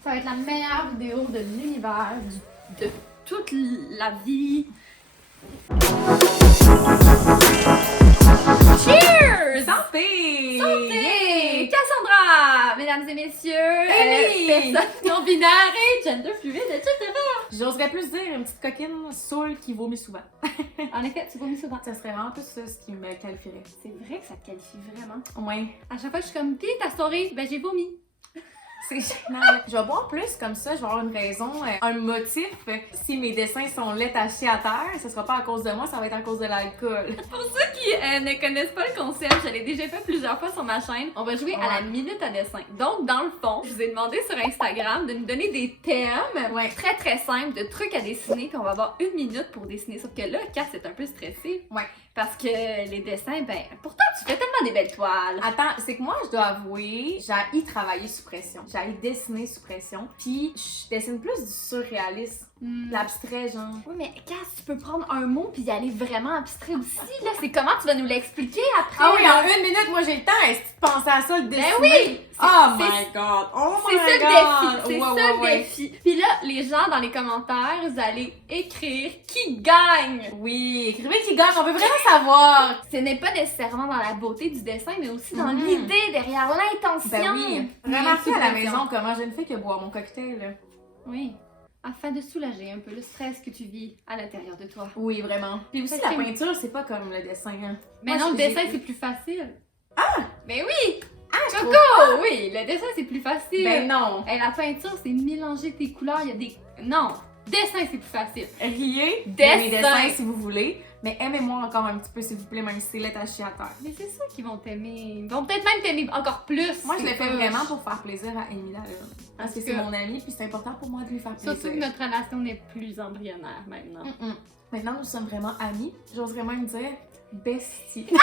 Ça va être la meilleure vidéo de l'univers, de toute la vie. Cheers! Santé! Santé! Yeah! Cassandra! Mesdames et messieurs, Amy! personne non-binaire et gender fluide, etc. J'oserais plus dire une petite coquine saoule qui vomit souvent. En effet, tu vomis souvent. Ça serait vraiment plus ça ce qui me qualifierait. C'est vrai que ça te qualifie vraiment. Ouais. À chaque fois, je suis comme, pis ta story, ben j'ai vomi. C'est gênant. Je vais boire plus comme ça, je vais avoir une raison, un motif. Si mes dessins sont laids tachés à terre, ce sera pas à cause de moi, ça va être à cause de l'alcool. Pour ceux qui ne connaissent pas le concept, je l'ai déjà fait plusieurs fois sur ma chaîne. On va jouer à la minute à dessin. Donc, dans le fond, je vous ai demandé sur Instagram de nous donner des thèmes très très simples de trucs à dessiner. Puis on va avoir 1 minute pour dessiner. Sauf que là, Cass est un peu stressée. Ouais. Parce que les dessins, ben, pourtant tu fais tellement des belles toiles. Attends, c'est que moi, je dois avouer, j'ai travailler sous pression. J'ai dessiner sous pression. Puis, je dessine plus du surréalisme. L'abstrait, genre. Oui, mais Cass, tu peux prendre un mot puis y aller vraiment abstrait aussi. Là, c'est comment tu vas nous l'expliquer après? Ah oui, en 1 minute, moi j'ai le temps. Est-ce que tu pensais à ça, le dessiner? Ben oui! Oh my god! Oh C'est my ça le god! défi! C'est ça le défi! Puis là, les gens dans les commentaires, vous allez écrire qui gagne! Oui, écrivez qui gagne, on veut vraiment savoir! Ce n'est pas nécessairement dans la beauté du dessin, mais aussi dans l'idée derrière l'intention! Ben oui! Remarquez à la maison comment je ne fais que boire mon cocktail. Oui. Afin de soulager un peu le stress que tu vis à l'intérieur de toi. Oui, vraiment. Puis aussi, la peinture, c'est pas comme le dessin. Hein. Mais non, le dessin, c'est plus facile. Ah! Mais oui! Ah, Coco! Oui, le dessin, c'est plus facile. Ben non! Et la peinture, c'est mélanger tes couleurs. Il y a des... Non! Dessin, c'est plus facile. Riez de Dessin. mes dessins si vous voulez, mais aimez-moi encore un petit peu, s'il vous plaît, même si c'est laid taché à terre. Mais c'est sûr qu'ils vont t'aimer. Ils vont peut-être même t'aimer encore plus. Moi, je le fais vraiment pour faire plaisir à Emilia. Parce que c'est que- mon amie, puis c'est important pour moi de lui faire plaisir. Surtout que notre relation n'est plus embryonnaire maintenant. Maintenant, nous sommes vraiment amis. J'oserais même dire bestie. Je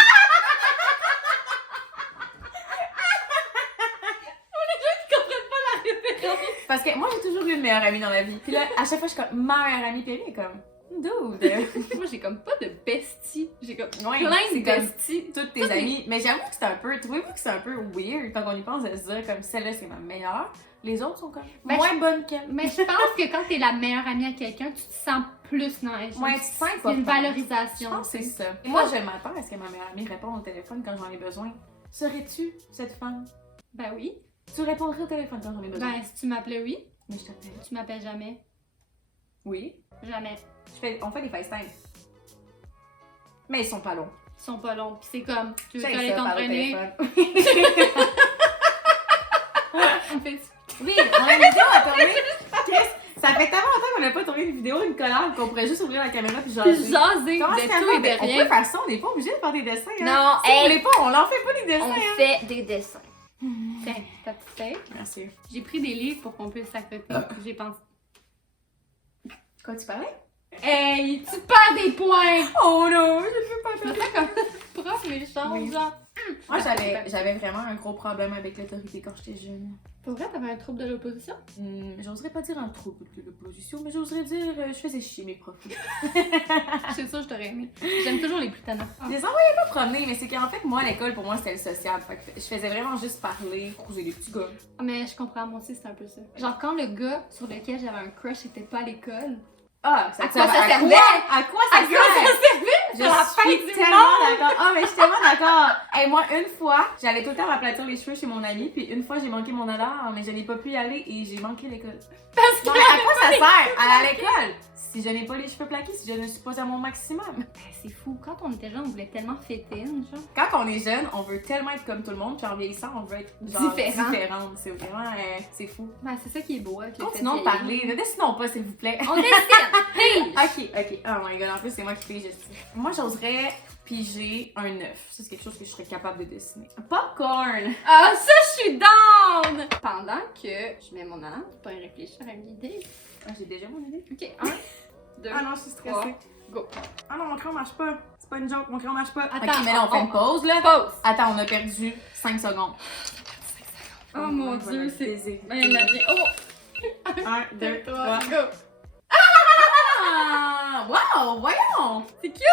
comprends pas la référence. Parce que moi, j'ai toujours eu une meilleure amie dans la vie. Puis là, à chaque fois, je suis comme ma meilleure amie, puis elle est comme dude. Moi, j'ai comme pas de bestie. J'ai comme Ouais, plein c'est de comme besties. toutes tes amies. Mais j'avoue que c'est un peu. Trouvez-vous que c'est un peu weird quand on y pense de se dire comme celle-là, c'est ma meilleure. Les autres sont comme Ben, moins bonnes qu'elle. Mais je pense que quand t'es la meilleure amie à quelqu'un, tu te sens plus nice. Ouais, tu te sens C'est une importante. valorisation. Je pense que c'est ça. Et moi, je m'attends à ce que ma meilleure amie réponde au téléphone quand j'en ai besoin. Serais-tu cette femme? Ben oui. Tu répondrais au téléphone quand j'en ai besoin. Ben, si tu m'appelais oui, Mais je t'appelle. tu m'appelles jamais. Oui. Jamais. On fait des FaceTime. Mais ils sont pas longs. Ils sont pas longs. Pis c'est comme, tu veux J'aime qu'elle ça, est parler au entraînée. téléphone. On fait Oui, on a une vidéo à tourner. Chris, ça fait tellement longtemps qu'on n'a pas tourné une vidéo, une collab, qu'on pourrait juste ouvrir la caméra puis jaser. jaser Comment de est-ce tout qu'on et de fait? On rien. peut faire ça, on n'est pas obligé de faire des dessins. Hein. Non, Si vous hey, voulez pas, on n'en fait pas des dessins. on hein. fait des dessins. Tiens, ta petite feuille. Merci. J'ai pris des livres pour qu'on puisse s'accoter. J'ai pensé. Quoi, tu parlais? Hey, tu perds des points! Oh non, je peux pas Je me sens comme prof méchant, Oui. genre. Moi, j'avais vraiment un gros problème avec l'autorité quand j'étais jeune. Pour vrai, t'avais un trouble de l'opposition? J'oserais pas dire un trouble de l'opposition, mais j'oserais dire je faisais chier mes profs. C'est ça, je t'aurais aimé. J'aime toujours les plus tannants. Je les envoyais pas promener, mais c'est qu'en fait, moi, à l'école, pour moi, c'était le social. Fait que je faisais vraiment juste parler, croiser des petits gars. Mais je comprends, moi aussi, c'est un peu ça. Genre, quand le gars sur lequel j'avais un crush était pas à l'école. Ah, À quoi ça servait? À quoi ça servait? Je la suis fin du tellement d'accord. Ah, mais je suis tellement d'accord. Et moi, une fois, j'allais tout le temps m'aplatir les cheveux chez mon ami, puis une fois, j'ai manqué mon alarme, mais je n'ai pas pu y aller et j'ai manqué l'école. Parce Non, mais à quoi ça sert? À l'école? Si je n'ai pas les cheveux plaqués, si je ne suis pas à mon maximum. Ben, c'est fou. Quand on était jeune, on voulait tellement fétine, genre. Quand on est jeune, on veut tellement être comme tout le monde, puis en vieillissant, on veut être genre Différent. différente. C'est vraiment, c'est fou. Ben, c'est ça qui est beau avec le fait Continuons de vieillir. parler. Ne dessinons pas, s'il vous plaît. On décide! Hey! Ok. Oh my god, en plus, c'est moi qui fais les gestes. Moi, j'oserais piger un œuf. Ça, c'est quelque chose que je serais capable de dessiner. Popcorn! Ah, ça, je suis down! Pendant que je mets mon alarme pour pas y réfléchir à une idée. Ah, j'ai déjà mon idée. Ok, 1, 2, Ah non, je suis stressée. go. Ah non, mon crayon marche pas. C'est pas une joke, mon crayon marche pas. Attends, ok, mais là, on fait une pause, là. Pause! Attends, on a perdu 5 secondes. Oh mon dieu, c'est... Ben, la vie. Oh! 1, 2, 3. go! Ah! Wow! Voyons! C'est cute!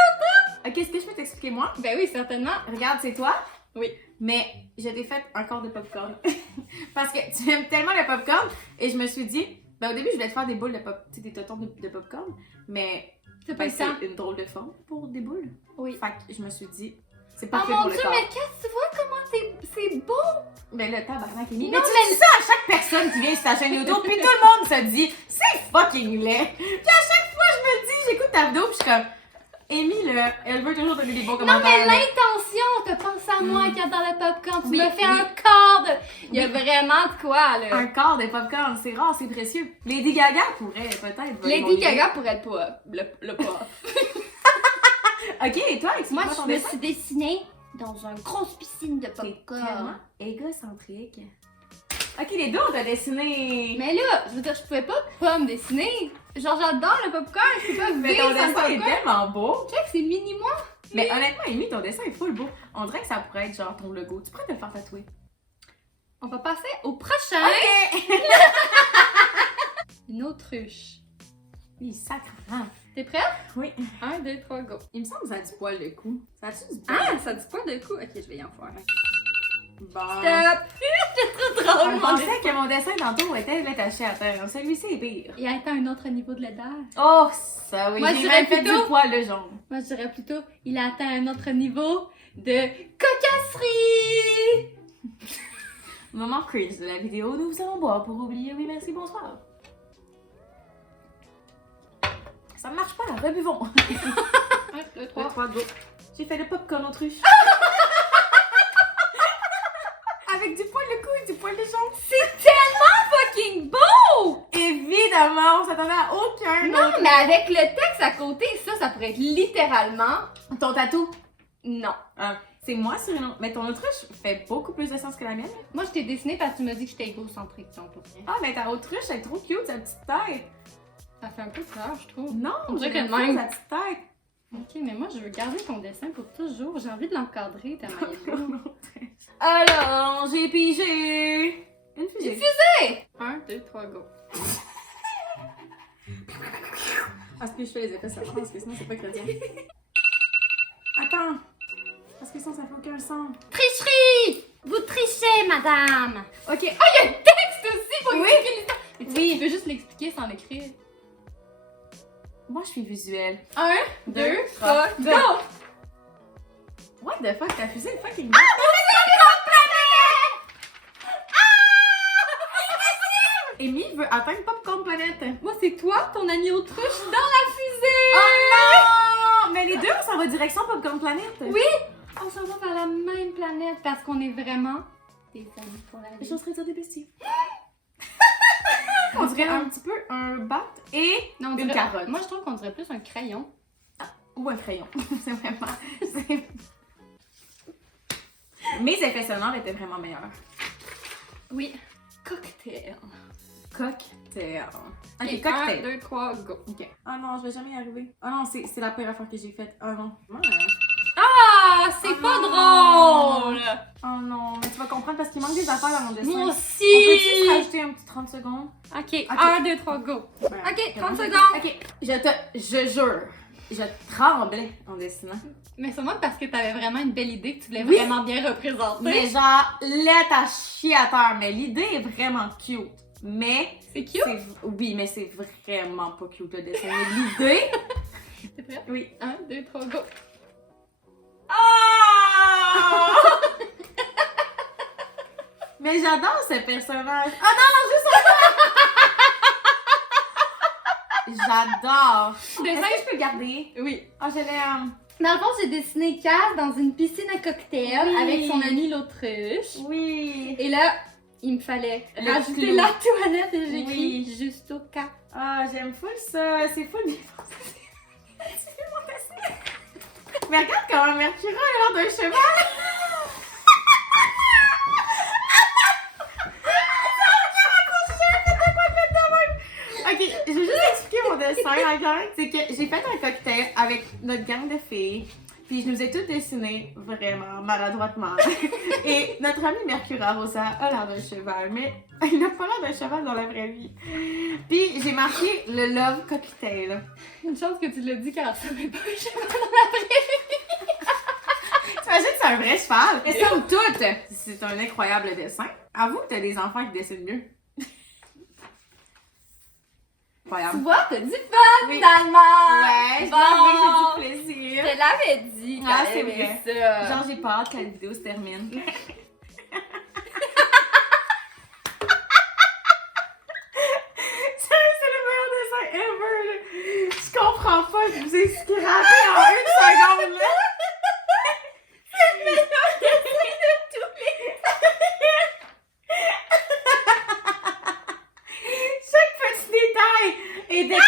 Ok, est-ce que je peux t'expliquer, moi? Ben oui, certainement. Regarde, c'est toi. Oui. Mais je t'ai fait un corps de popcorn. Parce que tu aimes tellement le popcorn. Et je me suis dit, ben au début, je voulais te faire des boules de pop, tu sais, des totons de popcorn. Mais C'est pas ben, le temps. c'est une drôle de forme pour des boules. Oui. Fait que je me suis dit, c'est Oh parfait mon pour le dieu, corps. mais qu'est-ce que tu vois comment c'est beau? Mais le tabarnak, Amy. Non, Mais tu dis ça à chaque personne qui vient sur ta chaîne YouTube, puis tout le monde se dit, c'est fucking laid. Puis à chaque fois, je me dis, j'écoute ta vidéo, puis je suis comme, Amy, là, elle veut toujours donner des bons Non, commentaires. mais là. l'intention, t'as pensé à moi qui adore le popcorn. Tu Oui, me fais oui. un corps de. Il y a vraiment de quoi, là. Un quart de popcorn, c'est rare, c'est précieux. Lady Gaga pourrait peut-être. voler mon Lady idée. Gaga pourrait être pas. Le pas. Ok, et toi, explique-moi Moi, ton je me dessin. suis dessinée dans une grosse piscine de T'es tellement popcorn. égocentrique. Ok, les deux, on t'a dessiné. Mais là, je veux dire, je pouvais pas me dessiner. Genre, j'adore le popcorn, je peux pas Mais vivre ton sans le dessin est popcorn. tellement beau. Check, c'est mini moi. Mais honnêtement, Amy, ton dessin est full beau. On dirait que ça pourrait être genre ton logo. Tu pourrais te le faire tatouer. On va passer au prochain. Ok! Une autruche. Oui, sacrément. T'es prête? Oui. 1, 2, 3, go. Il me semble que ça a du poil de cou. Ça a-tu du poil? Ah, ça dit pas de coup. Ok, je vais y en faire un. Bon. Stop! C'est trop drôle, On mon pensait dessin. que mon dessin tantôt était attaché à terre. Celui-ci est pire. Il a atteint un autre niveau de laideur. Oh, ça oui. Moi, je J'ai dirais même fait plutôt- du poil de jaune. Moi, je dirais plutôt, il a atteint un autre niveau de cocasserie! Moment cringe de la vidéo, nous allons boire pour oublier. Oui, merci, bonsoir. Ça marche pas, là. Rebuvons. 1, 2, 3. 3, go. J'ai fait le popcorn autruche. Avec du poil de cou et du poil de jaune. C'est tellement fucking beau! Évidemment, on s'attendait à aucun Non, autre. mais avec le texte à côté, ça pourrait être littéralement Ton tatou. non. C'est moi sur une autre. Mais ton autruche fait beaucoup plus de sens que la mienne. Moi, je t'ai dessiné parce que tu m'as dit que j'étais égocentrique tantôt. Ah, mais ta autruche, elle est trop cute, sa petite tête. Ça fait un peu peur, je trouve. Non, On dirait j'aime que pas même. sa petite tête. Ok, mais moi, je veux garder ton dessin pour toujours. J'ai envie de l'encadrer tellement il est beau. Alors, j'ai pigé. Une fusée. 1, 2, 3, go. Parce que je fais les effets sonores, parce que sinon c'est pas chrétien. Attends. Parce que sinon ça fait aucun sens. Tricherie! Vous trichez, madame! Ok. Il y a un texte aussi pour Oui. expliquer l'histoire. Mais tu sais, Oui. tu peux juste l'expliquer sans l'écrire. Moi je suis visuelle. 1, 2, 3, go! What the fuck, ta fusée est fucking. Amy veut atteindre Popcorn Planet. Moi, c'est toi, ton ami autruche, dans la fusée! Oh non! Mais les deux, on s'en va direction Popcorn Planet. Oui! On s'en va vers la même planète parce qu'on est vraiment des amis pour la vie. J'oserais dire des besties. On dirait un petit peu un bat et Non, on une dirait- carotte. Moi, je trouve qu'on dirait plus un crayon. Ou un crayon. C'est vraiment. c'est- Mes effets sonores étaient vraiment meilleurs. Oui. Cocktail. Cocktail. Ok, Ok, cocktail. 1, 2, 3, go. Ok. Oh non, je vais jamais y arriver. Oh non, c'est la pire affaire que j'ai faite. Oh non. Ah, c'est Oh pas non. drôle! Oh non, mais tu vas comprendre parce qu'il manque des affaires dans mon dessin. Moi On aussi! peut juste rajouter un petit 30 secondes? Ok, 1, 2, 3, go. Ok, 30 secondes. Ok, je jure, je tremblais en dessinant. Mais sûrement parce que t'avais vraiment une belle idée que tu voulais Oui. vraiment bien représenter. Mais genre, laid à chier à terre. Mais l'idée est vraiment cute. Mais, C'est cute. oui, mais c'est vraiment pas cute le dessin. Mais l'idée, T'es prête? oui. 1, 2, 3, go. Ah! Mais j'adore ce personnage. Ah non, juste J'adore. Dessin- Est-ce que je peux le garder? Oui. Ah, je l'ai. Dans le fond, j'ai dessiné Cass dans une piscine à cocktail Oui. avec son ami l'autruche. Oui. Et là, il me fallait Le rajouter clou. la toilette et j'ai écrit Oui. juste au cas. Ah, j'aime full ça. C'est full bien pensé. C'est vraiment facile. Mais regarde comment Mercure a l'air d'un cheval. Ok, je vais juste expliquer mon dessin encore. C'est que j'ai fait un cocktail avec notre gang de filles. Puis je nous ai toutes dessinées vraiment maladroitement. Et notre ami Mercura Rosa a l'air d'un cheval, mais il n'a pas l'air d'un cheval dans la vraie vie. Puis j'ai marqué le Love Cocktail. Une chance que tu l'as dit car ça m'est pas un cheval dans la vraie vie. T'imagines, c'est un vrai cheval. Mais somme toute, c'est un incroyable dessin. Avoue que t'as des enfants qui dessinent mieux. Tu Incroyable. vois, t'as du fun, Oui. finalement! Ouais, je Bon. dois avouer que j'ai du Je plaisir. te l'avais dit Ah, qu'elle c'est aimait vrai. ça. Genre, j'ai pas hâte que la vidéo se termine. C'est le meilleur dessin ever, là. Je comprends pas, je vous ai scrappé en une seconde, là. C'est le meilleur dessin de tous les Chaque petit détail est détaillé.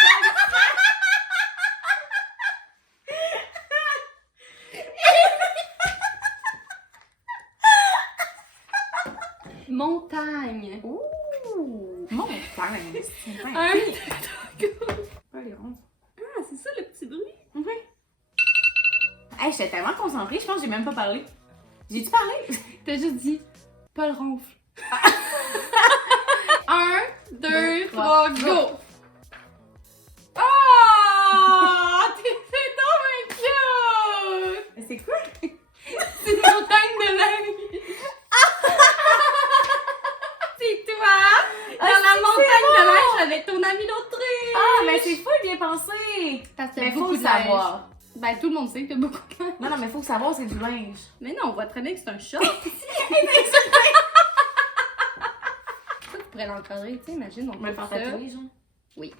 Montagne. Ouh! Montagne, c'est Un, bien. deux, Pas les ronds. Ah, c'est ça le petit bruit? Oui. Hey, j'étais tellement concentrée, je pense que j'ai même pas parlé. J'ai-tu parlé? T'as juste dit Paul ronfle. 1, 2, 3, go! Oh! C'est donc cute! Mais c'est quoi? C'est une montagne de neige! C'est toi! Dans la montagne de neige avec ton ami l'autruche! Ah, mais c'est fou bien pensé! Parce qu'il y Mais a faut beaucoup le de savoir. neige. Ben, tout le monde sait qu'il y a beaucoup de neige. Non, non, mais faut savoir, c'est du linge. Mais non, on voit très bien que c'est un chat. Tu pourrais l'encadrer, tu sais, imagine, on On va le fait faire ça. tatouer, genre. Oui.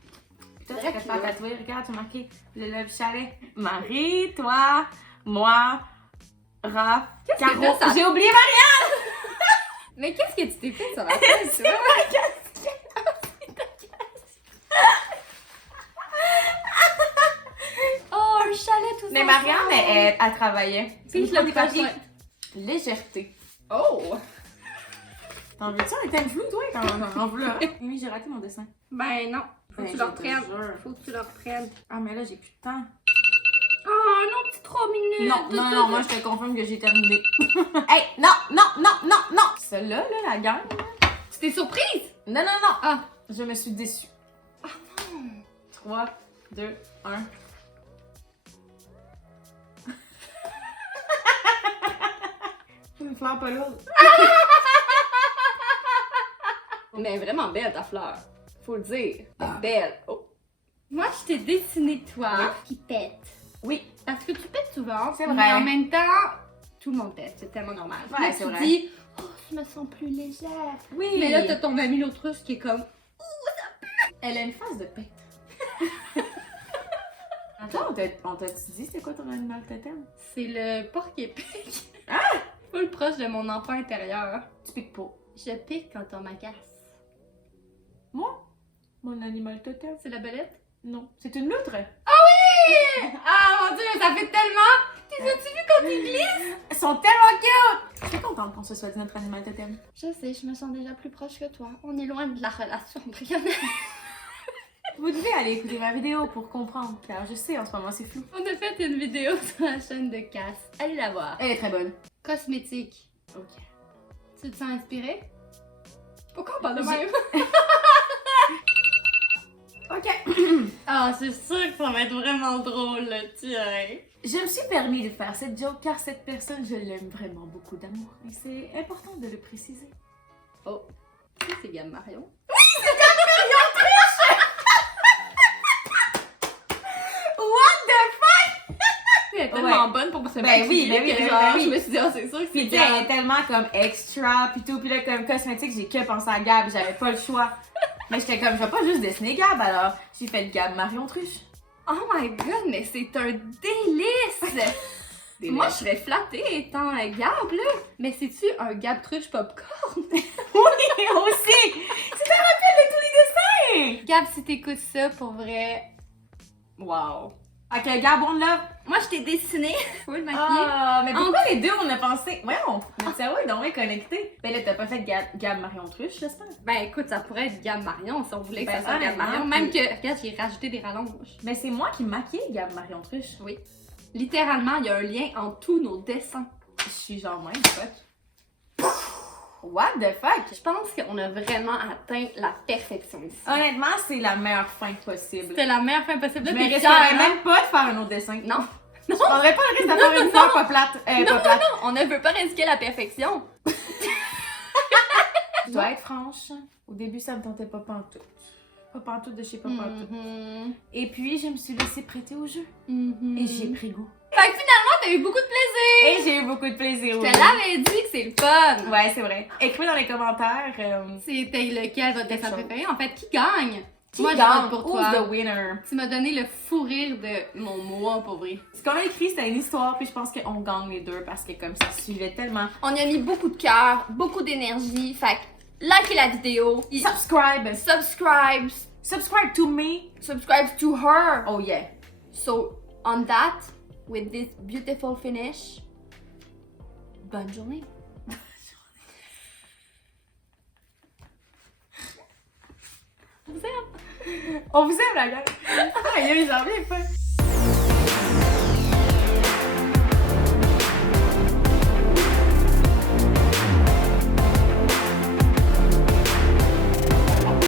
Toi, tu vas te faire tatouer. Regarde, tu as marqué le chalet. Marie, toi, moi, Raph, Qu'est-ce que Caro. t'as, ça? J'ai oublié Marie! Mais qu'est-ce que tu t'es fait sur la tête, C'est toi? ma casquette! Oh, un chalet tout ça. Mais Marianne, elle travaillait. Puis je le papier. prochain. Légèreté. Oh! T'en veux-tu un thème flou, toi, quand on veut là? Oui, j'ai raté mon dessin. Ben non. Faut que Ben, tu je le te reprennes. jure. Faut que tu le reprennes. Ah, mais là, j'ai plus de temps. Oh, non, petit 3 minutes. Non, moi, je te confirme que j'ai terminé. Hey, non! Celle-là, là, la gang. Tu t'es surprise? Non. Ah. Je me suis déçue. Ah non. 3, 2, 1. Une fleur pas lourde. Mais elle est vraiment belle ta fleur. Faut le dire. Elle est belle. Oh. Moi, je t'ai dessiné toi qui pète. Oui. Parce que tu pètes souvent. C'est vrai. Mais en même temps, tout le monde pète. C'est tellement normal. Ouais, Là, c'est tu vrai. dis, oh, je me sens plus légère. Oui. Mais là, t'as ton amie l'autruche qui est comme, Elle a une face de pète. Attends, on t'a-tu dit c'est quoi ton animal totem? c'est le porc-épic. Ah! Full proche de mon enfant intérieur. Tu piques pas. Je pique quand on m'agace. Moi? Mon animal totem? C'est la belette? Non. C'est une loutre. Ah mon dieu, ça fait tellement! T'es as-tu vu quand il glisse? Ils sont tellement cute! Je suis contente qu'on se soit dit notre animal totem. Je sais, je me sens déjà plus proche que toi. On est loin de la relation, Brianna. Vous devez aller écouter ma vidéo pour comprendre, car je sais en ce moment c'est flou. On a fait une vidéo sur la chaîne de Cass. Allez la voir. Elle est très bonne. Cosmétique. Ok. Tu te sens inspirée? Pourquoi on parle de même? Ok. Ah, c'est sûr que ça va être vraiment drôle, tiens. Je me suis permis de faire cette joke car cette personne, je l'aime vraiment beaucoup d'amour. Et c'est important de le préciser. Oh, ça, c'est Gab Marion. What the fuck? Elle est tellement Ouais. bonne pour se Ben maquiller oui, ben oui, que ben genre, oui. je me suis dit, ah, c'est sûr que c'est Puis tu sais, elle est Gab. tellement comme extra, pis tout. Pis là, comme cosmétique, j'ai que pensé à Gab, j'avais pas le choix. Mais j'étais comme, je vais pas juste dessiner Gab, alors j'ai fait Gab Marion Truche. Oh my god, mais c'est un délice! Moi, je serais flattée étant un Gab, là. Mais c'est-tu un Gab truche popcorn? Oui, aussi! C'est un rappel de tous les dessins! Gab, si t'écoutes ça, pour vrai, wow. Ok, Gab, on l'a. Moi, je t'ai dessiné. Faut le maquiller. Ah, mais pourquoi les deux on a pensé? Voyons, notre cerveau est donc bien connecté. Ben là, t'as pas fait Gab Marion Truche, j'espère. Ben écoute, ça pourrait être Gab Marion si on voulait que Ben, ça soit Gab honnêtement, Marion. Même puis- que, regarde, j'ai rajouté des rallonges. Mais c'est moi qui maquille Gab Marion Truche. Oui. Littéralement, il y a un lien entre tous nos dessins. Je suis genre même fuck. What the fuck? Je pense qu'on a vraiment atteint la perfection ici. Honnêtement, c'est la meilleure fin possible. C'était la meilleure fin possible. Je Là, me t'es risquerais fière, hein? même pas de faire un autre dessin. Non. Je prendrais pas le risque d'avoir une sœur pas plate. Pas plate. Non, on ne veut pas risquer la perfection. Je dois être franche. Au début, ça me tentait pas pantoute. Pas pantoute de chez pas pantoute. Et puis, je me suis laissée prêter au jeu. Et j'ai pris goût. Fait que finalement, t'as eu beaucoup de plaisir. Et j'ai eu beaucoup de plaisir. Je te l'avais dit que c'est le fun. Ouais, c'est vrai. Écrivez dans les commentaires. C'était lequel votre dessin préféré? En fait, qui gagne? Qui Moi, je gagne? vote pour Who's toi. the winner? Tu m'as donné le fou rire de mon mois, pour vrai. Ce qu'on a écrit, c'était une histoire, puis je pense qu'on gagne les deux parce que comme ça suivait tellement. On y a mis beaucoup de cœur, beaucoup d'énergie. Fait que likez la vidéo. Subscribe! Subscribe to me! Subscribe to her. Oh yeah! So, on that, with this beautiful finish, bonne journée. On vous aime. On vous aime la gang! Aïe, j'en reviens pas!